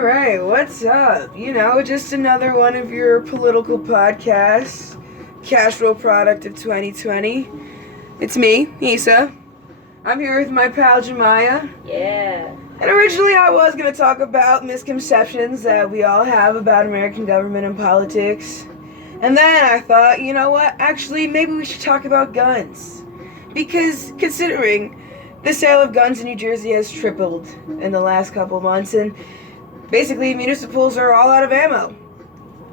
Alright, what's up? Just another one of your political podcasts. Casual product of 2020. It's me, Isa. I'm here with my pal Jemiah. Yeah. And originally I was going to talk about misconceptions that we all have about American government and politics. And then I thought, you know what? Actually, maybe we should talk about guns. Because considering the sale of guns in New Jersey has tripled in the last couple months, and basically municipals are all out of ammo.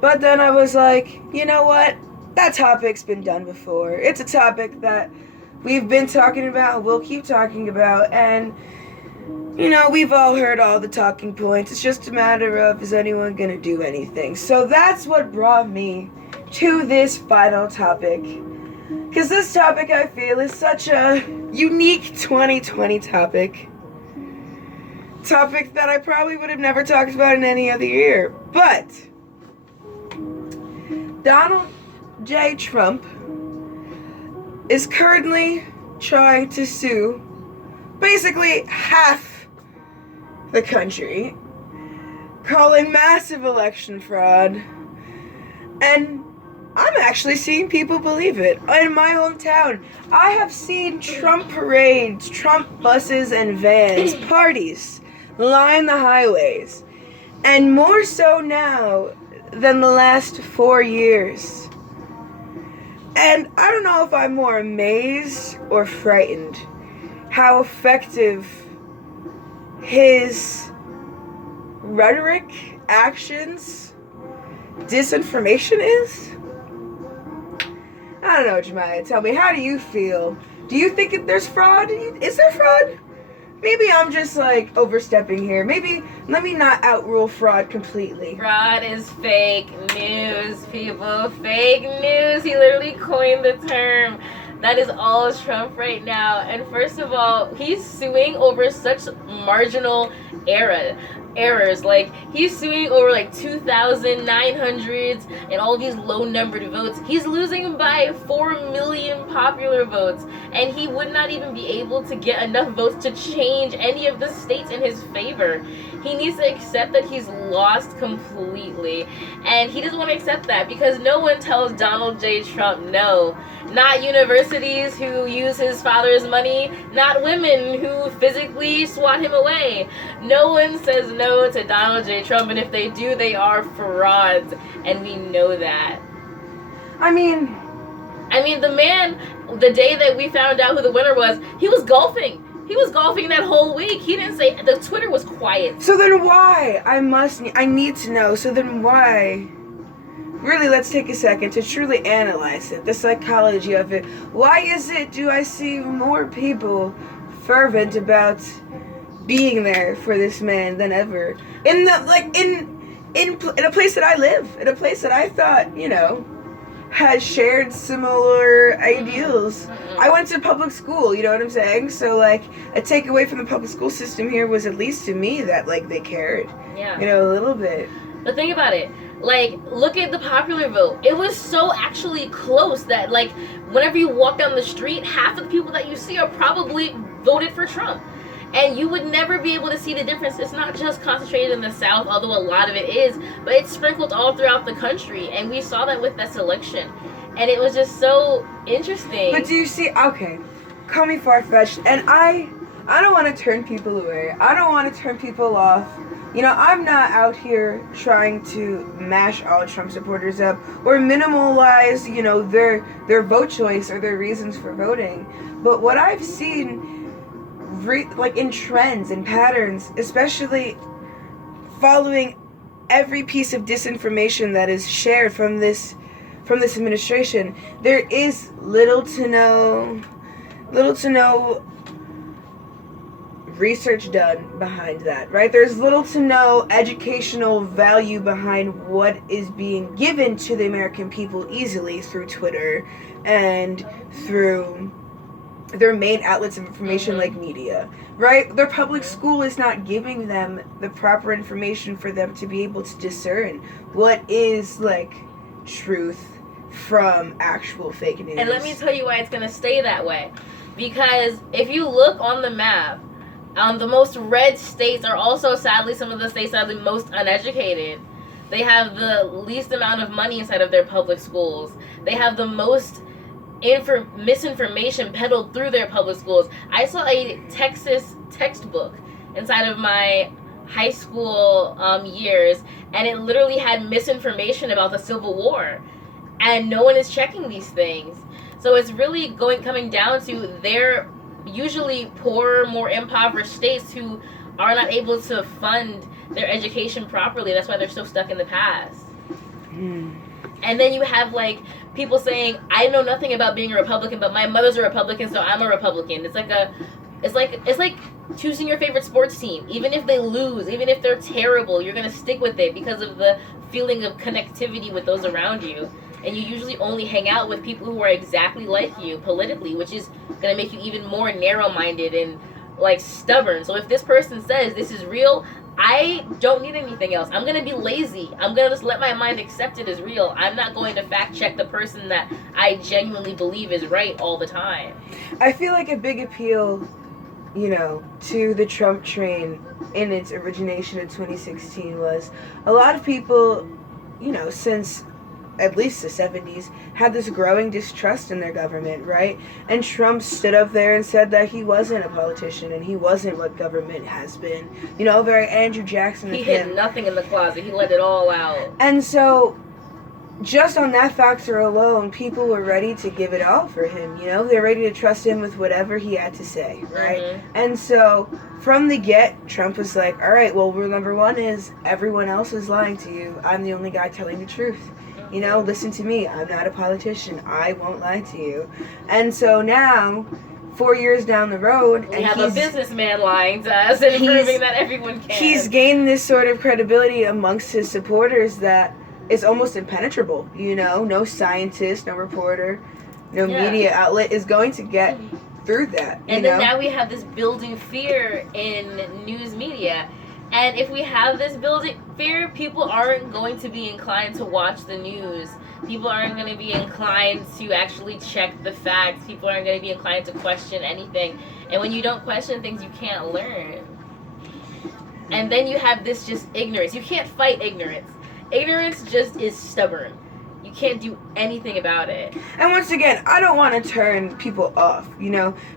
But then I was like, you know what? That topic's been done before. It's a topic that we've been talking about, we'll keep talking about, and we've all heard all the talking points. It's just a matter of, is anyone gonna do anything? So that's what brought me to this final topic. Because this topic, I feel, is such a unique 2020 topic. Topic that I probably would have never talked about in any other year. But Donald J. Trump is currently trying to sue basically half the country, calling massive election fraud, and I'm actually seeing people believe it. In my hometown, I have seen Trump parades, Trump buses and vans, parties line the highways, and more so now than the last 4 years. And I don't know if I'm more amazed or frightened how effective his rhetoric, actions, disinformation is. I don't know, Jemiah, tell me, how do you feel? Do you think that there's fraud? Is there fraud? Maybe I'm just overstepping here. Maybe let me not outrule fraud completely. Fraud is fake news, people. Fake news. He literally coined the term. That is all Trump right now. And first of all, he's suing over such marginal errors. He's suing over 2,900 and all these low numbered votes. He's losing by 4 million popular votes, and he would not even be able to get enough votes to change any of the states in his favor. He needs to accept that he's lost completely, and he doesn't want to accept that because no one tells Donald J. Trump no. Not universities who use his father's money, not women who physically swat him away. No one says no to Donald J. Trump, and if they do, they are frauds, and we know that. I mean, the man, the day that we found out who the winner was, he was golfing. He was golfing that whole week. He didn't say, the Twitter was quiet. So then why? I need to know. So then why? Really, let's take a second to truly analyze it, the psychology of it. Why is it do I see more people fervent about being there for this man than ever? In a place that I live, in a place that I thought, has shared similar ideals. I went to public school, you know what I'm saying? So a takeaway from the public school system here was, at least to me, that they cared. Yeah. A little bit. But think about it. Look at the popular vote. It was so actually close that, whenever you walk down the street, half of the people that you see are probably voted for Trump. And you would never be able to see the difference. It's not just concentrated in the South, although a lot of it is, but it's sprinkled all throughout the country. And we saw that with this election. And it was just so interesting. But do you see, okay, call me far-fetched, and I don't want to turn people away. I don't want to turn people off. I'm not out here trying to mash all Trump supporters up or minimalize, their vote choice or their reasons for voting. But what I've seen, in trends and patterns, especially following every piece of disinformation that is shared from this administration, there is little to no research done behind that, right? There's little to no educational value behind what is being given to the American people easily through Twitter and through their main outlets of information like media, right? Their public school is not giving them the proper information for them to be able to discern what is truth from actual fake news. And let me tell you why it's going to stay that way. Because if you look on the map, The most red states are also sadly some of the states that are the most uneducated. They have the least amount of money inside of their public schools. They have the most misinformation peddled through their public schools. I saw a Texas textbook inside of my high school years, and it literally had misinformation about the Civil War, and no one is checking these things. So it's really coming down to their usually poorer, more impoverished states who are not able to fund their education properly. That's why they're so stuck in the past. And then you have like people saying, I know nothing about being a Republican, but my mother's a Republican, so I'm a Republican. It's like choosing your favorite sports team. Even if they lose, even if they're terrible, you're gonna stick with it because of the feeling of connectivity with those around you. And you usually only hang out with people who are exactly like you politically, which is gonna make you even more narrow-minded and like stubborn. So if this person says this is real, I don't need anything else. I'm gonna be lazy. I'm gonna just let my mind accept it as real. I'm not going to fact check the person that I genuinely believe is right all the time. I feel like a big appeal, to the Trump train in its origination in 2016 was a lot of people, since at least the 70s, had this growing distrust in their government, right? And Trump stood up there and said that he wasn't a politician and he wasn't what government has been. Very Andrew Jackson. He hid nothing in the closet. He let it all out. And so, just on that factor alone, people were ready to give it all for him, They're ready to trust him with whatever he had to say, right? Mm-hmm. And so, from the get, Trump was like, all right, well, rule number one is everyone else is lying to you. I'm the only guy telling the truth. Listen to me. I'm not a politician. I won't lie to you. And so now, 4 years down the road, we have a businessman lying to us and proving that everyone can. He's gained this sort of credibility amongst his supporters that is almost impenetrable. No scientist, no reporter, no media outlet is going to get through that. And then now we have this building fear in news media. And if we have this building fear, people aren't going to be inclined to watch the news. People aren't going to be inclined to actually check the facts. People aren't going to be inclined to question anything. And when you don't question things, you can't learn. And then you have this just ignorance. You can't fight ignorance. Ignorance just is stubborn. You can't do anything about it. And once again, I don't want to turn people off,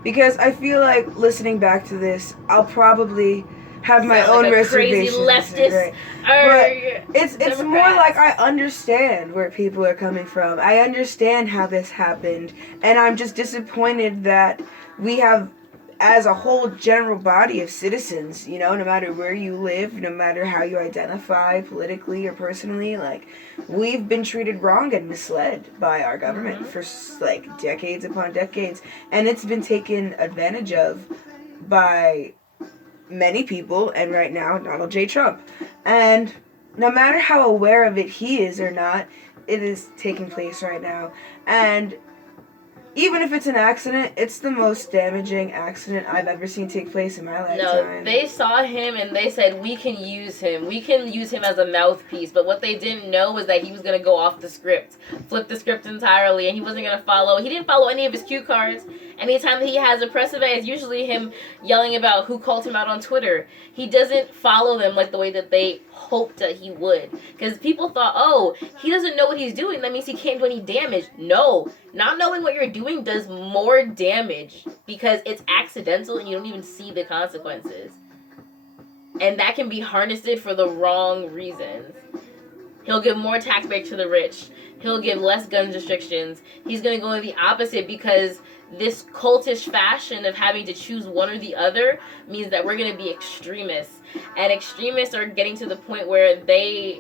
because I feel like listening back to this, I'll probably have my own reservations. Crazy leftist. Right? But it's more like I understand where people are coming from. I understand how this happened, and I'm just disappointed that we have, as a whole general body of citizens, no matter where you live, no matter how you identify politically or personally, we've been treated wrong and misled by our government for decades upon decades, and it's been taken advantage of by many people, and right now Donald J. Trump. And no matter how aware of it he is or not, it is taking place right now. And even if it's an accident, it's the most damaging accident I've ever seen take place in my lifetime. No, they saw him and they said, we can use him. We can use him as a mouthpiece. But what they didn't know was that he was going to go off the script, flip the script entirely, and he wasn't going to follow. He didn't follow any of his cue cards. Anytime he has a press event, it's usually him yelling about who called him out on Twitter. He doesn't follow them like the way that they hoped that he would. Because people thought, oh, he doesn't know what he's doing. That means he can't do any damage. No. Not knowing what you're doing does more damage because it's accidental and you don't even see the consequences. And that can be harnessed for the wrong reasons. He'll give more tax break to the rich. He'll give less gun restrictions. He's going to go in the opposite because this cultish fashion of having to choose one or the other means that we're going to be extremists. And extremists are getting to the point where they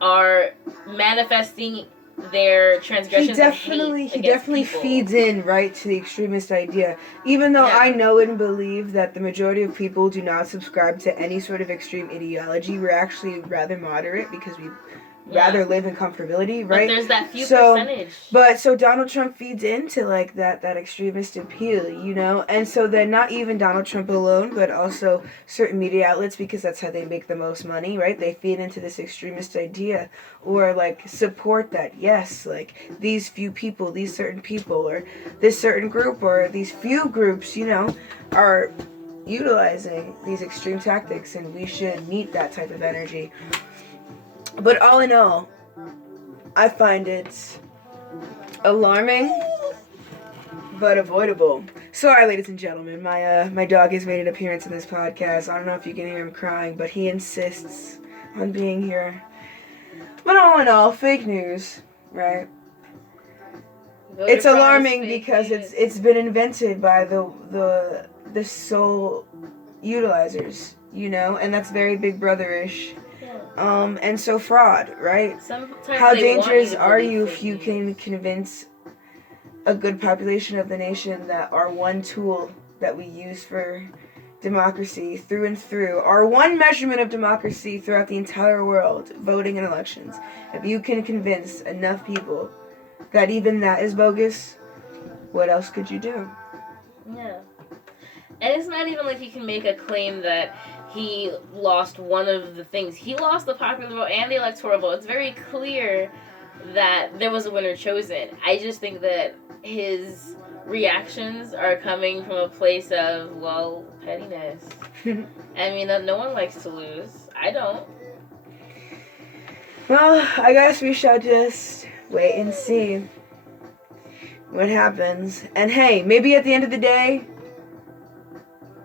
are manifesting their transgressions. He definitely feeds in right to the extremist idea. Even though I know and believe that the majority of people do not subscribe to any sort of extreme ideology, we're actually rather moderate because we rather live in comfortability, right? But there's that few percentage. But so Donald Trump feeds into that extremist appeal, and so then not even Donald Trump alone, but also certain media outlets, because that's how they make the most money, right? They feed into this extremist idea or support that, yes, these few people, these certain people, or this certain group, or these few groups, are utilizing these extreme tactics, and we should meet that type of energy. But all in all, I find it alarming but avoidable. Sorry, ladies and gentlemen, my dog has made an appearance in this podcast. I don't know if you can hear him crying, but he insists on being here. But all in all, fake news, right? It's alarming because it's been invented by the soul utilizers, you know, and that's very Big Brother-ish. Yeah. And so fraud, right? Sometimes How they want dangerous to are believe you fake if you news. can convince a good population of the nation that our one tool that we use for democracy through and through, our one measurement of democracy throughout the entire world, voting and elections, if you can convince enough people that even that is bogus, what else could you do? Yeah. And it's not even like you can make a claim that he lost one of the things. He lost the popular vote and the electoral vote. It's very clear that there was a winner chosen. I just think that his reactions are coming from a place of, well, pettiness. I mean, no one likes to lose. I don't. Well, I guess we shall just wait and see what happens. And hey, maybe at the end of the day,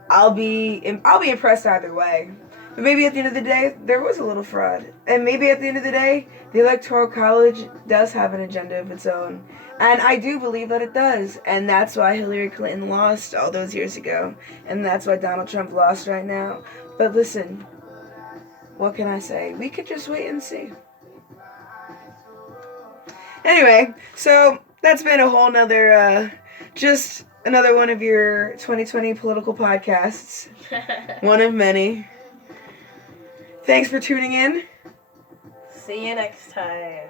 I'll be impressed either way. But maybe at the end of the day, there was a little fraud. And maybe at the end of the day, the Electoral College does have an agenda of its own. And I do believe that it does. And that's why Hillary Clinton lost all those years ago. And that's why Donald Trump lost right now. But listen, what can I say? We could just wait and see. Anyway, so that's been a whole nother, just another one of your 2020 political podcasts. One of many. Thanks for tuning in. See you next time.